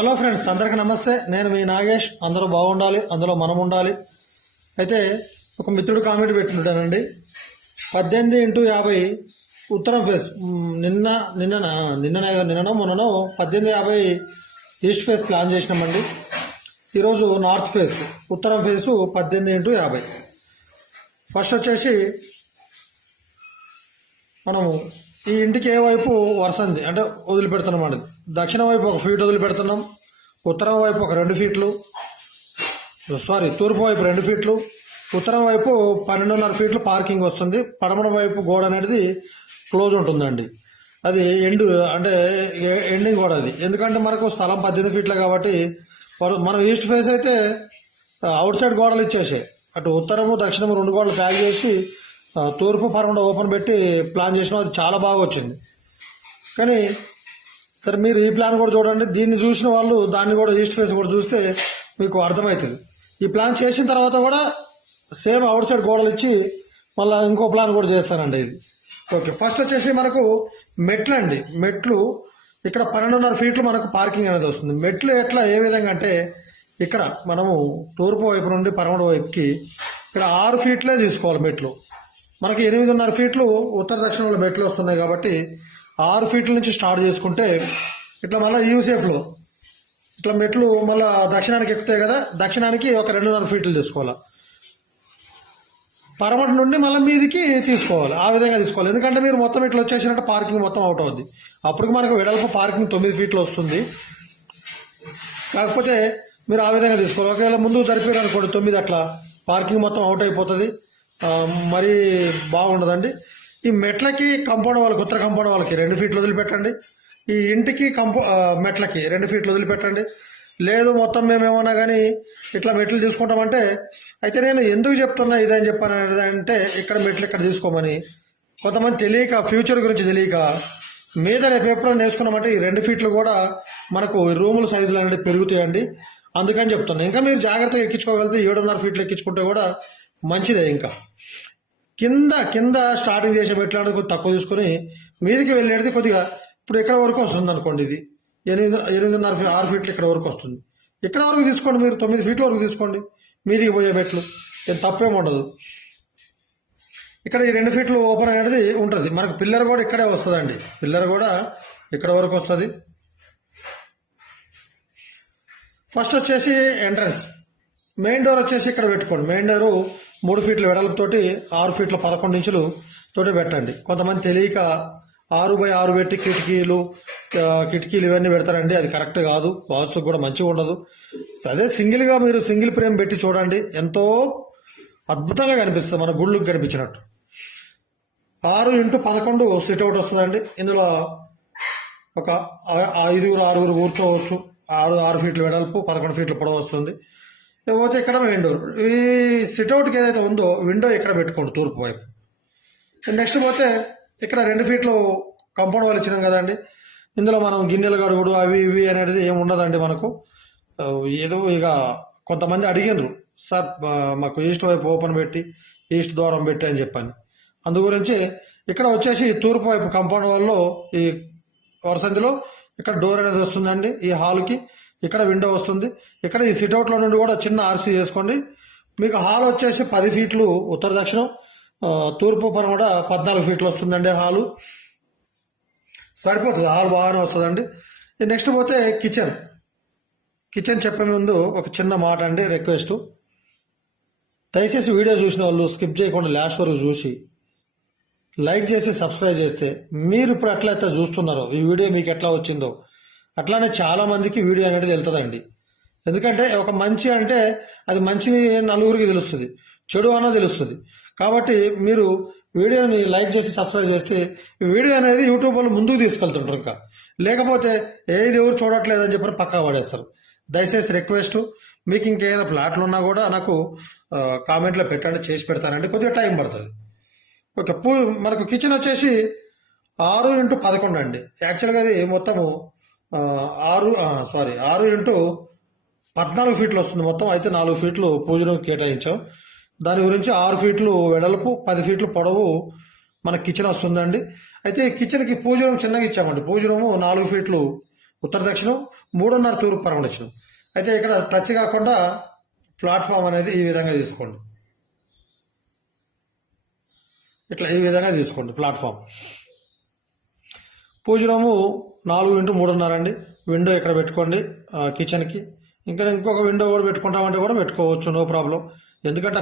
Hello friends అందరికీ నమస్తే. నేను మీ నాగేష్. అందరూ బాగుండాలి. అందులో మనం ఉండాలి అయితే ఒక మిత్రుడు కామెంట్ పెట్టింటానండి పద్దెనిమిది ఇంటూ యాభై ఉత్తరం ఫేస్. నిన్న నిన్న నిన్ననే? నిన్ననో మొన్ననో పద్దెనిమిది యాభై ఈస్ట్ ఫేస్ ప్లాన్ చేసినామండి. ఈరోజు నార్త్ ఫేస్. ఉత్తరం ఫేసు పద్దెనిమిది ఇంటూ యాభై. ఫస్ట్ వచ్చేసి మనము ఈ ఇంటికి ఏ వైపు వరుసంది? అంటే వదిలిపెడుతున్నాం అండి. దక్షిణ వైపు ఒక ఫీట్ వదిలిపెడుతున్నాం. ఉత్తరం వైపు ఒక రెండు ఫీట్లు. సారీ తూర్పు వైపు రెండు ఫీట్లు. ఉత్తరం వైపు పన్నెండున్నర ఫీట్లు పార్కింగ్ వస్తుంది. పడమర వైపు గోడ అనేది క్లోజ్ ఉంటుందండి. అది ఎండ్ అంటే ఎండింగ్ గోడ అది. ఎందుకంటే మనకు స్థలం పద్దెనిమిది ఫీట్లు కాబట్టి మనం- ఈస్ట్ ఫేస్ అయితే అవుట్ సైడ్ గోడలు ఇచ్చేసాయి. అటు ఉత్తరము దక్షిణము రెండు గోడలు ప్యాక్ చేసి తూర్పు పరమడ ఓపెన్ పెట్టి ప్లాన్ చేసినాం అది చాలా బాగా వచ్చింది. కానీ సరే మీరు ఈ ప్లాన్ కూడా చూడండి. దీన్ని చూసిన వాళ్ళు దాన్ని కూడా ఈస్ట్ ఫేస్ కూడా చూస్తే మీకు అర్థమవుతుంది. ఈ ప్లాన్ చేసిన తర్వాత కూడా సేమ్ అవుట్ సైడ్ గోడలు ఇచ్చి మళ్ళీ ఇంకో ప్లాన్ కూడా చేస్తానండి ఇది. ఓకే ఫస్ట్ వచ్చేసి మనకు మెట్లు అండి. మెట్లు ఇక్కడ పన్నెండున్నర ఫీట్లు మనకు పార్కింగ్ అనేది వస్తుంది. మెట్లు ఎట్లా ఏ విధంగా అంటే ఇక్కడ మనము తూర్పు వైపు నుండి పరమడు వైపుకి ఇక్కడ ఆరు ఫీట్లే తీసుకోవాలి మెట్లు. మనకి ఎనిమిదిన్నర ఫీట్లు ఉత్తర దక్షిణంలో మెట్లు వస్తున్నాయి కాబట్టి ఆరు ఫీట్ల నుంచి స్టార్ట్ చేసుకుంటే ఇట్లా మళ్ళీ యూసేఫ్లో ఇట్లా మెట్లు మళ్ళీ దక్షిణానికి ఎక్కుతాయి కదా దక్షిణానికి ఒక రెండున్నర ఫీట్లు తీసుకోవాలి. పరమటి నుండి మళ్ళీ మీదికి తీసుకోవాలి ఆ విధంగా తీసుకోవాలి. ఎందుకంటే మీరు మొత్తం ఇట్లా వచ్చేసినట్టు పార్కింగ్ మొత్తం అవుట్ అవుద్ది. అప్పటికి మనకు వెడల్పు పార్కింగ్ తొమ్మిది ఫీట్లు వస్తుంది. కాకపోతే మీరు ఆ విధంగా తీసుకోవాలి. ఒకవేళ ముందుకు జరిపారు అనుకోండి తొమ్మిది అట్లా పార్కింగ్ మొత్తం అవుట్ అయిపోతుంది. మరీ బాగుండదండి. ఈ మెట్లకి కంపౌండ్ వాళ్ళకి ఉత్తర కంపౌండ్ వాళ్ళకి రెండు ఫీట్లు వదిలిపెట్టండి. ఈ ఇంటికి కంపౌ మెట్లకి రెండు ఫీట్లు వదిలిపెట్టండి. లేదు మొత్తం మేమేమన్నా కానీ ఇట్లా మెట్లు తీసుకుంటామంటే అయితే నేను ఎందుకు చెప్తున్నా ఇదని చెప్పాను అంటే ఇక్కడ మెట్లు ఇక్కడ తీసుకోమని. కొంతమంది తెలియక ఫ్యూచర్ గురించి తెలియక మీద రేపు ఎప్పుడైనా వేసుకున్నామంటే ఈ రెండు ఫీట్లు కూడా మనకు రూముల సైజులు అనేది పెరుగుతాయండి. అందుకని చెప్తున్నాను ఇంకా మీరు జాగ్రత్తగా ఎక్కించుకోగలిగితే ఏడున్నర ఫీట్లు ఎక్కించుకుంటే కూడా మంచిదే ఇంకా. కింద కింద స్టార్టింగ్ చేసే మెట్లు కొద్ది తక్కువ తీసుకొని మీదికి వెళ్ళేది కొద్దిగా ఇప్పుడు ఎక్కడ వరకు వస్తుంది అనుకోండి ఇది. ఎనిమిది ఎనిమిదిన్నర ఆరు ఫీట్లు ఇక్కడ వరకు వస్తుంది. ఇక్కడ వరకు తీసుకోండి మీరు తొమ్మిది ఫీట్ల వరకు తీసుకోండి. మీదికి పోయే మెట్లు. తప్పేం ఉండదు. ఇక్కడ ఈ రెండు ఫీట్లు ఓపెన్ అనేది ఉంటుంది. మనకు పిల్లర్ కూడా ఇక్కడే వస్తుందండి. పిల్లర్ కూడా ఇక్కడ వరకు వస్తుంది. ఫస్ట్ వచ్చేసి ఎంట్రన్స్ మెయిన్ డోర్ వచ్చేసి ఇక్కడ పెట్టుకోండి. మెయిన్ డోరు మూడు ఫీట్ల వెడల్పుతోటి ఆరు ఫీట్ల పదకొండు ఇంచులు తోటి పెట్టండి. కొంతమంది తెలియక ఆరు బై ఆరు పెట్టి కిటికీలు కిటికీలు ఇవన్నీ పెడతారండి. అది కరెక్ట్ కాదు. వాస్తు కూడా మంచిగా ఉండదు. అదే సింగిల్గా మీరు సింగిల్ ఫ్రేమ్ పెట్టి చూడండి. ఎంతో అద్భుతంగా కనిపిస్తుంది. మన గుళ్ళుకి కనిపించినట్టు. ఆరు ఇంటూ పదకొండు సిట్ అవుట్ వస్తుందండి. ఇందులో ఒక ఐదుగురు ఆరుగురు కూర్చోవచ్చు. ఆరు ఆరు ఫీట్ల వెడల్పు పదకొండు ఫీట్ల పొడవు వస్తుంది. పోతే ఇక్కడ విండో ఈ సిట్అవుట్కి ఏదైతే ఉందో విండో ఇక్కడ పెట్టుకోండి తూర్పు వైపు. నెక్స్ట్ పోతే ఇక్కడ రెండు ఫీట్లు కంపౌండ్ వాళ్ళు ఇచ్చినాం కదండి. ఇందులో మనం గిన్నెలు గడుగుడు అవి ఇవి అనేది ఏమి ఉండదండి మనకు. ఏదో ఇక కొంతమంది అడిగినారు సార్ మాకు ఈస్ట్ వైపు ఓపెన్ పెట్టి ఈస్ట్ ద్వారం పెట్టి అని చెప్పాను. అందు గురించి ఇక్కడ వచ్చేసి తూర్పు వైపు కంపౌండ్ వాళ్ళు ఈ వరసంతిలో ఇక్కడ డోర్ అనేది వస్తుందండి ఈ హాల్కి. ఇక్కడ విండో వస్తుంది. ఇక్కడ ఈ సిట్అవుట్లో నుండి కూడా చిన్న ఆర్సీ చేసుకోండి. మీకు హాల్ వచ్చేసి పది ఫీట్లు ఉత్తర దక్షిణం తూర్పు పరమడ పద్నాలుగు ఫీట్లు వస్తుందండి హాలు సరిపోతుంది. హాల్ బాగానే వస్తుందండి. నెక్స్ట్ పోతే కిచెన్ కిచెన్ చెప్పే ముందు ఒక చిన్న మాట అండి రిక్వెస్ట్ దయచేసి వీడియో చూసిన వాళ్ళు స్కిప్ చేయకుండా లాస్ట్ వరకు చూసి లైక్ చేసి సబ్స్క్రైబ్ చేస్తే మీరు ఇప్పుడు ఎట్లయితే చూస్తున్నారో ఈ వీడియో మీకు ఎట్లా వచ్చిందో అట్లానే చాలా మందికి వీడియో అనేది వెళ్తుందండి ఎందుకంటే ఒక మంచి అంటే అది మంచి నలుగురికి తెలుస్తుంది చెడు అన్న తెలుస్తుంది. కాబట్టి మీరు వీడియోని లైక్ చేసి సబ్స్క్రైబ్ చేస్తే వీడియో అనేది యూట్యూబ్ వాళ్ళు ముందుకు తీసుకెళ్తుంటారు ఇంకా. లేకపోతే ఏది ఎవరు చూడట్లేదని చెప్పి పక్కా పడేస్తారు దయచేసి రిక్వెస్ట్ మీకు ఇంకేమైనా ప్లాట్లు ఉన్నా కూడా నాకు కామెంట్లో పెట్టండి చేసి పెడతానండి. కొద్దిగా టైం పడుతుంది. ఓకే పూ మనకు కిచెన్ వచ్చేసి ఆరు ఇంటూ పదకొండు అండి. యాక్చువల్గా అది మొత్తము ఆరు సారీ ఆరు ఇంటూ పద్నాలుగు ఫీట్లు వస్తుంది మొత్తం. అయితే నాలుగు ఫీట్లు పూజను కేటాయించాం. దాని గురించి ఆరు ఫీట్లు వెడల్పు పది ఫీట్లు పొడవు మన కిచెన్ వస్తుందండి. అయితే కిచెన్కి పూజ చిన్నగా ఇచ్చామండి. పూజ నాలుగు ఫీట్లు ఉత్తర దక్షిణం మూడున్నర తూర్పు పరమదక్షిణం అయితే ఇక్కడ టచ్ కాకుండా ప్లాట్ఫామ్ అనేది ఈ విధంగా తీసుకోండి. ఇట్లా ఈ విధంగా తీసుకోండి ప్లాట్ఫామ్. పూజరూము నాలుగు ఇంటూ మూడున్నర అండి విండో ఇక్కడ పెట్టుకోండి కిచెన్కి. ఇంకా ఇంకొక విండో కూడా పెట్టుకుంటామంటే కూడా పెట్టుకోవచ్చు నో ప్రాబ్లం. ఎందుకంటే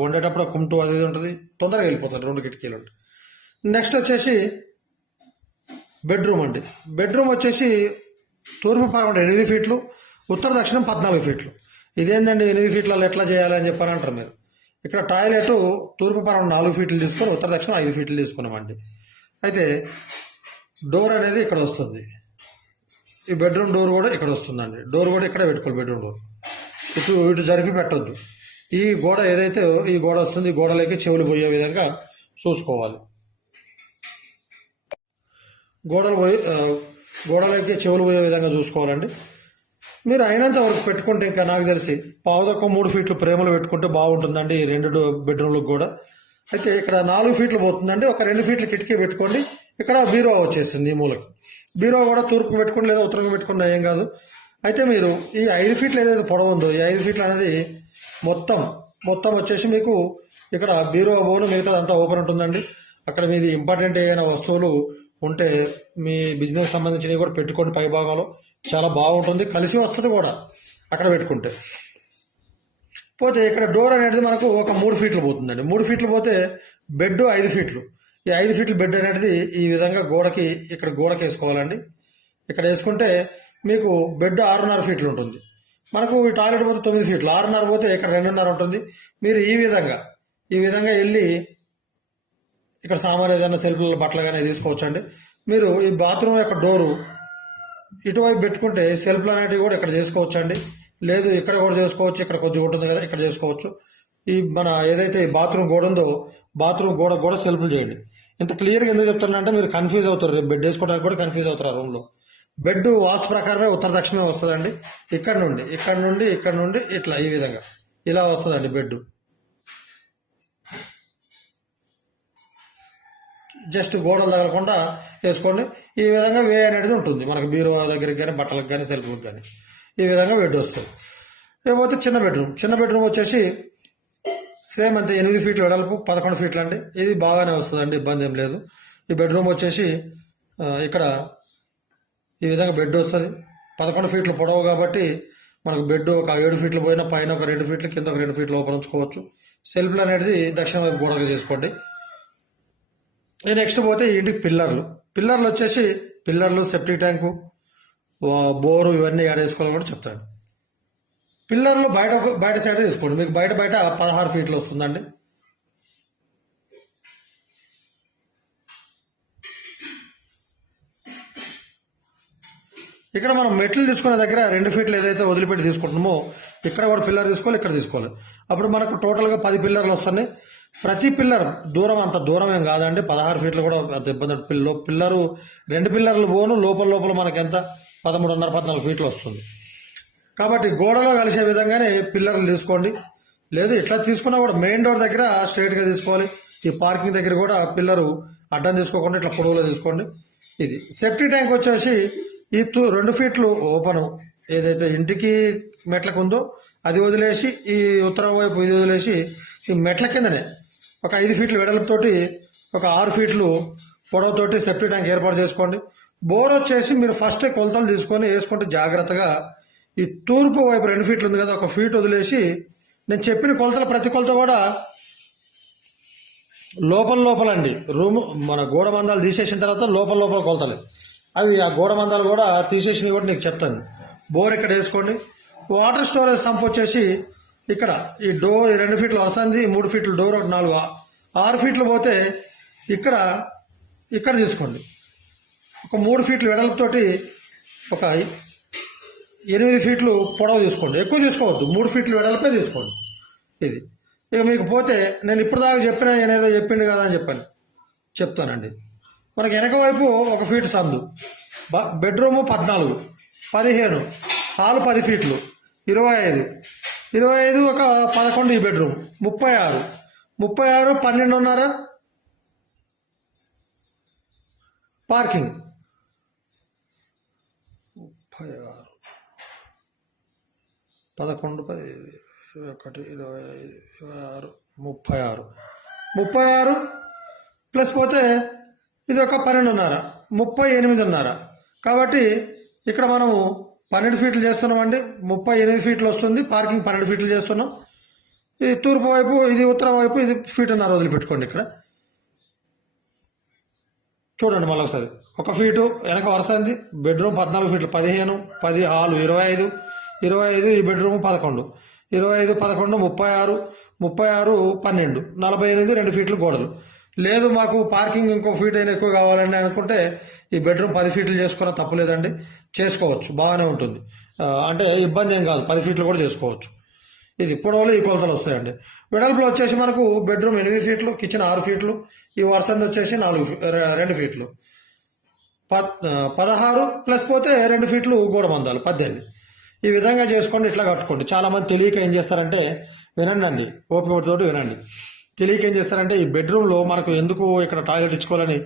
వండేటప్పుడు ఆ అది ఉంటుంది తొందరగా వెళ్ళిపోతుంది రెండు కిటికీలు నెక్స్ట్ వచ్చేసి బెడ్రూమ్ అండి. బెడ్రూమ్ వచ్చేసి తూర్పు పరమట ఎనిమిది ఫీట్లు ఉత్తర దక్షిణం పద్నాలుగు ఫీట్లు. ఇదేందండి ఎనిమిది ఫీట్లలో ఎట్లా చేయాలి అని అంటారు మీరు. ఇక్కడ టాయిలెట్ తూర్పు పరమట నాలుగు ఫీట్లు తీసుకొని ఉత్తర దక్షిణం ఐదు ఫీట్లు తీసుకున్నామండి. అయితే డోర్ అనేది ఇక్కడ వస్తుంది. ఈ బెడ్రూమ్ డోర్ కూడా ఇక్కడ వస్తుందండి. డోర్ కూడా ఇక్కడే పెట్టుకోవాలి బెడ్రూమ్ డోర్ ఇటు ఇటు జరిపి పెట్టొద్దు. ఈ గోడ ఏదైతే ఈ గోడ వస్తుంది గోడలోకి చెవులు పోయే విధంగా చూసుకోవాలి. గోడలు పోయి గోడలకి చెవులు పోయే విధంగా చూసుకోవాలండి. మీరు అయినంత వరకు పెట్టుకుంటే ఇంకా నాకు తెలిసి పావుదొక్క మూడు ఫీట్లు ప్రేమలు పెట్టుకుంటే బాగుంటుందండి ఈ రెండు డో- బెడ్రూమ్లకు కూడా. అయితే ఇక్కడ నాలుగు ఫీట్లు పోతుందండి. ఒక రెండు ఫీట్లు కిటికీ పెట్టుకోండి. ఇక్కడ బీరో వచ్చేసింది ఈ మూలకి. బీరో కూడా తూర్పు పెట్టుకుని లేదా ఉత్తరం పెట్టుకున్నా ఏం కాదు. అయితే మీరు ఈ ఐదు ఫీట్లు ఏదైతే పొడవు ఉందో ఈ ఐదు ఫీట్లు అనేది మొత్తం మొత్తం వచ్చేసి మీకు ఇక్కడ బీరో బోను మిగతా అంతా ఓపెన్ ఉంటుందండి. అక్కడ మీది ఇంపార్టెంట్ ఏమైనా వస్తువులు ఉంటే మీ బిజినెస్ సంబంధించినవి కూడా పెట్టుకోండి పై భాగంలో. చాలా బాగుంటుంది. కలిసి వస్తుంది కూడా అక్కడ పెట్టుకుంటే. పోతే ఇక్కడ డోర్ అనేది మనకు ఒక మూడు ఫీట్లు పోతుందండి. మూడు ఫీట్లు పోతే బెడ్ ఐదు ఫీట్లు. ఈ ఐదు ఫీట్ల బెడ్ అనేది ఈ విధంగా గోడకి ఇక్కడ గోడకి వేసుకోవాలండి ఇక్కడ వేసుకుంటే మీకు బెడ్ ఆరున్నర ఫీట్లు ఉంటుంది. మనకు ఈ టాయిలెట్ పోతే తొమ్మిది ఫీట్లు ఆరున్నర పోతే ఇక్కడ రెండున్నర ఉంటుంది. మీరు ఈ విధంగా ఈ విధంగా వెళ్ళి ఇక్కడ సామాన్ ఏదైనా సెల్ఫ్ల బట్టలు కానీ తీసుకోవచ్చండి. మీరు ఈ బాత్రూమ్ యొక్క డోరు ఇటువైపు పెట్టుకుంటే సెల్ఫ్లు అనేటివి కూడా ఇక్కడ చేసుకోవచ్చండి. లేదు ఇక్కడ కూడా చేసుకోవచ్చు ఇక్కడ కొద్దిగా ఉంటుంది కదా ఇక్కడ చేసుకోవచ్చు. ఈ మన ఏదైతే ఈ బాత్రూమ్ గోడ ఉందో బాత్రూమ్ గోడ కూడా సెల్ఫ్లు చేయండి. ఇంత క్లియర్గా ఎందుకు చెప్తున్నానంటే మీరు కన్ఫ్యూజ్ అవుతారు. రేపు బెడ్ వేసుకోవడానికి కూడా కన్ఫ్యూజ్ అవుతారు ఆ రూమ్లో బెడ్ వాస్తు ప్రకారమే ఉత్తర దక్షిణమే వస్తుందండి. ఇక్కడ నుండి ఇక్కడ నుండి ఇక్కడ నుండి ఇట్లా ఈ విధంగా. ఇలా వస్తుందండి బెడ్ జస్ట్ గోడలు తగలకుండా వేసుకోండి. ఈ విధంగా వే అనేది ఉంటుంది. మనకు బీరో దగ్గరికి కానీ బట్టలకు కానీ సెల్ఫ్లకు కానీ ఈ విధంగా బెడ్ వస్తుంది. లేకపోతే చిన్న బెడ్రూమ్ చిన్న బెడ్రూమ్ వచ్చేసి సేమ్ అంతే ఎనిమిది ఫీట్లు వెడల్పు పదకొండు ఫీట్లు అండి. ఇది బాగానే వస్తుందండి ఇబ్బంది ఏం లేదు. ఈ బెడ్రూమ్ వచ్చేసి ఇక్కడ ఈ విధంగా బెడ్ వస్తుంది. పదకొండు ఫీట్లు పొడవు కాబట్టి మనకు బెడ్ ఒక ఏడు ఫీట్లు పోయినా పైన ఒక రెండు ఫీట్లు కింద ఒక రెండు ఫీట్లు ఓపెన్ ఉంచుకోవచ్చు. సెల్ఫ్లు అనేది దక్షిణ వైపు గోడగా చేసుకోండి. ఈ నెక్స్ట్ పోతే ఇంటికి పిల్లర్లు. పిల్లర్లు వచ్చేసి పిల్లర్లు సెప్టిక్ ట్యాంకు బోరు ఇవన్నీ యాడ్ చేసుకోవాలని కూడా చెప్తాను. పిల్లర్లు బయట బయట సైడ్ తీసుకోండి. మీకు బయట బయట పదహారు ఫీట్లు వస్తుందండి. ఇక్కడ మనం మెట్లు తీసుకునే దగ్గర రెండు ఫీట్లు ఏదైతే వదిలిపెట్టి తీసుకుంటున్నామో ఇక్కడ కూడా పిల్లర్ తీసుకోవాలి ఇక్కడ తీసుకోవాలి. అప్పుడు మనకు టోటల్గా పది పిల్లర్లు వస్తున్నాయి. ప్రతి పిల్లర్ దూరం అంత దూరం ఏం కాదండి. పదహారు ఫీట్లు కూడా అంత ఇబ్బంది. ఉండదు. పిల్ల పిల్లరు రెండు పిల్లర్లు పోను లోపల లోపల మనకి ఎంత? పదమూడున్నర పద్నాలుగు ఫీట్లు వస్తుంది. కాబట్టి గోడలో కలిసే విధంగానే పిల్లర్లు తీసుకోండి. లేదు ఇట్లా తీసుకున్నా కూడా మెయిన్ డోర్ దగ్గర స్ట్రైట్గా తీసుకోవాలి. ఈ పార్కింగ్ దగ్గర కూడా పిల్లరు అడ్డం తీసుకోకుండా ఇట్లా పొడవులో తీసుకోండి. ఇది సెఫ్టీ ట్యాంక్ వచ్చేసి ఈ టూ రెండు ఫీట్లు ఓపెన్. ఏదైతే ఇంటికి మెట్లకు ఉందో అది వదిలేసి ఈ ఉత్తరం వైపు ఇది వదిలేసి ఈ మెట్ల కిందనే ఒక ఐదు ఫీట్లు వెడల్పుతోటి ఒక ఆరు ఫీట్లు పొడవుతోటి సెఫ్టీ ట్యాంక్ ఏర్పాటు చేసుకోండి. బోర్ వచ్చేసి మీరు ఫస్ట్ కొలతలు తీసుకొని వేసుకుంటే జాగ్రత్తగా ఈ తూర్పు వైపు రెండు ఫీట్లు ఉంది కదా ఒక ఫీట్ వదిలేసి నేను చెప్పిన కొలతల ప్రతి కొలత కూడా లోపల లోపలండి రూమ్ మన గోడ మందాలు తీసేసిన తర్వాత లోపల లోపల కొలతలు. అవి ఆ గోడమందాలు కూడా తీసేసినవి కూడా నీకు చెప్తాను. బోర్ ఇక్కడ వేసుకోండి. వాటర్ స్టోరేజ్ సంప్ వచ్చేసి ఇక్కడ ఈ డోర్ రెండు ఫీట్లు వస్తుంది మూడు ఫీట్లు డోర్ ఒకటి నాలుగు. ఆరు ఫీట్లు పోతే ఇక్కడ ఇక్కడ తీసుకోండి. ఒక మూడు ఫీట్లు వెడల్పుతోటి ఒక ఎనిమిది ఫీట్లు పొడవు తీసుకోండి. ఎక్కువ తీసుకోవద్దు. మూడు ఫీట్లు వెడల్పే తీసుకోండి. ఇది. ఇక మీకు పోతే నేను ఇప్పుడు దాకా చెప్పిన ఆయన ఏదో చెప్పిండు కదా అని చెప్పాను చెప్తానండి. మనకి వెనక వైపు ఒక ఫీట్ సందు. బ బెడ్రూము పద్నాలుగు. పదిహేను. హాలు పది ఫీట్లు. ఇరవై ఐదు. ఇరవై ఐదు ఒక పదకొండు ఈ బెడ్రూమ్. ముప్పై ఆరు. ముప్పై ఆరు పన్నెండున్నర పార్కింగ్. ముప్పై ఆరు. పదకొండు పది ఒకటి ఇరవై ఐదు ఇరవై ఆరు ముప్పై ఆరు. ముప్పై ఆరు ప్లస్ పోతే ఇది ఒక పన్నెండున్నర ముప్పై ఎనిమిదిన్నర. కాబట్టి ఇక్కడ మనము పన్నెండు ఫీట్లు చేస్తున్నామండి. ముప్పై ఎనిమిది ఫీట్లు వస్తుంది. పార్కింగ్ పన్నెండు ఫీట్లు చేస్తున్నాం. ఇది తూర్పు వైపు ఇది ఉత్తరం వైపు ఇది ఫీటున్నర వదిలిపెట్టుకోండి ఇక్కడ. చూడండి మళ్ళీ ఒకసారి ఒక ఫీటు వెనక వరుస ఉంది. బెడ్రూమ్ పద్నాలుగు ఫీట్లు పదిహేను పది హాలు ఇరవై ఐదు. ఇరవై ఐదు ఈ బెడ్రూమ్ పదకొండు. ఇరవై ఐదు పదకొండు ముప్పై ఆరు ముప్పై ఆరు పన్నెండు. నలభై ఎనిమిది రెండు ఫీట్లు గోడలు. లేదు మాకు పార్కింగ్ ఇంకో ఫీట్ అయినా ఎక్కువ కావాలండి అనుకుంటే ఈ బెడ్రూమ్ పది ఫీట్లు చేసుకున్న తప్పులేదండి చేసుకోవచ్చు బాగానే ఉంటుంది. అంటే ఇబ్బంది ఏం కాదు పది ఫీట్లు కూడా చేసుకోవచ్చు. ఇది పొడవులు ఈ కొలతలు వస్తాయండి. వెడల్పులో వచ్చేసి మనకు బెడ్రూమ్ ఎనిమిది ఫీట్లు కిచెన్ ఆరు ఫీట్లు ఈ వరుసంది వచ్చేసి నాలుగు రెండు ఫీట్లు. ప పదహారు ప్లస్ పోతే రెండు ఫీట్లు గోడ మందాలు పద్దెనిమిది. ఈ విధంగా చేసుకోండి ఇట్లా కట్టుకోండి. చాలామంది తెలియక ఏం చేస్తారంటే వినండి అండి ఓపికతో వినండి. తెలియక ఏం చేస్తారంటే ఈ బెడ్రూమ్లో మనకు ఎందుకు ఇక్కడ టాయిలెట్ ఇచ్చుకోవాలని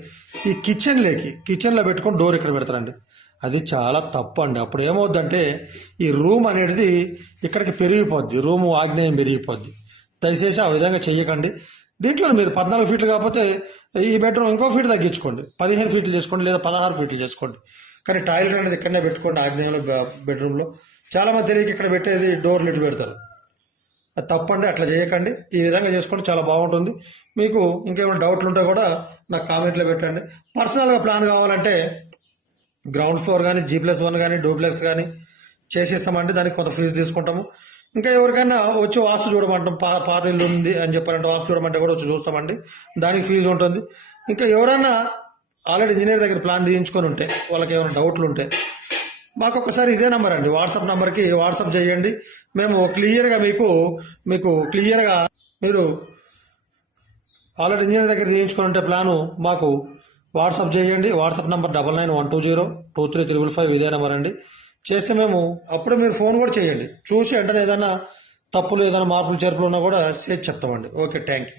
ఈ కిచెన్లోకి కిచెన్లో పెట్టుకొని డోర్ ఇక్కడ పెడతారండి. అది చాలా తప్పు అండి అప్పుడు ఏమవుద్దంటే ఈ రూమ్ అనేది ఇక్కడికి పెరిగిపోద్ది. రూము ఆగ్నేయం పెరిగిపోద్ది. దయచేసి ఆ విధంగా చెయ్యకండి. దీంట్లో మీరు పద్నాలుగు ఫీట్లు కాకపోతే ఈ బెడ్రూమ్ ఇంకో ఫీట్ తగ్గించుకోండి. పదిహేను ఫీట్లు చేసుకోండి లేదా పదహారు ఫీట్లు చేసుకోండి. కానీ టాయిలెట్ అనేది ఇక్కడనే పెట్టుకోండి ఆగ్నేయంలో బెడ్రూమ్లో. చాలా మంది తెలియక ఇక్కడ పెట్టేది డోర్లు ఇటు పెడతారు. అది తప్పండి అట్లా చేయకండి. ఈ విధంగా చేసుకోండి చాలా బాగుంటుంది. మీకు ఇంకేమైనా డౌట్లు ఉంటే కూడా నాకు కామెంట్లో పెట్టండి. పర్సనల్గా ప్లాన్ కావాలంటే గ్రౌండ్ ఫ్లోర్ కానీ జీ ప్లస్ వన్ కానీ డూప్లెక్స్ కానీ చేసిస్తామంటే దానికి కొంత ఫీజు తీసుకుంటాము. ఇంకా ఎవరికైనా వచ్చి వాస్తు చూడమంటాం పా పాత ఇల్లు ఉంది అని చెప్పారంటే వాస్తు చూడమంటే కూడా వచ్చి చూస్తామండి. దానికి ఫీజు ఉంటుంది. ఇంకా ఎవరైనా ఆల్రెడీ ఇంజనీర్ దగ్గర ప్లాన్ తీయించుకొని ఉంటే వాళ్ళకి ఏమైనా డౌట్లు ఉంటే మాకు ఒకసారి ఇదే నెంబర్ అండి. వాట్సాప్ నెంబర్కి వాట్సాప్ చేయండి. మేము క్లియర్గా మీకు మీకు క్లియర్గా మీరు ఆల్రెడీ ఇంజనీర్ దగ్గర చేయించుకుని ఉంటే ప్లాను మాకు వాట్సాప్ చేయండి. WhatsApp number double nine one two zero two three triple five ఇదే నెంబర్ అండి. చేస్తే మేము అప్పుడు మీరు ఫోన్ కూడా చేయండి. చూసి వెంటనే ఏదైనా తప్పులు ఏదైనా మార్పులు చేర్పులు ఉన్నా కూడా చేసి చెప్తామండి. Okay thank you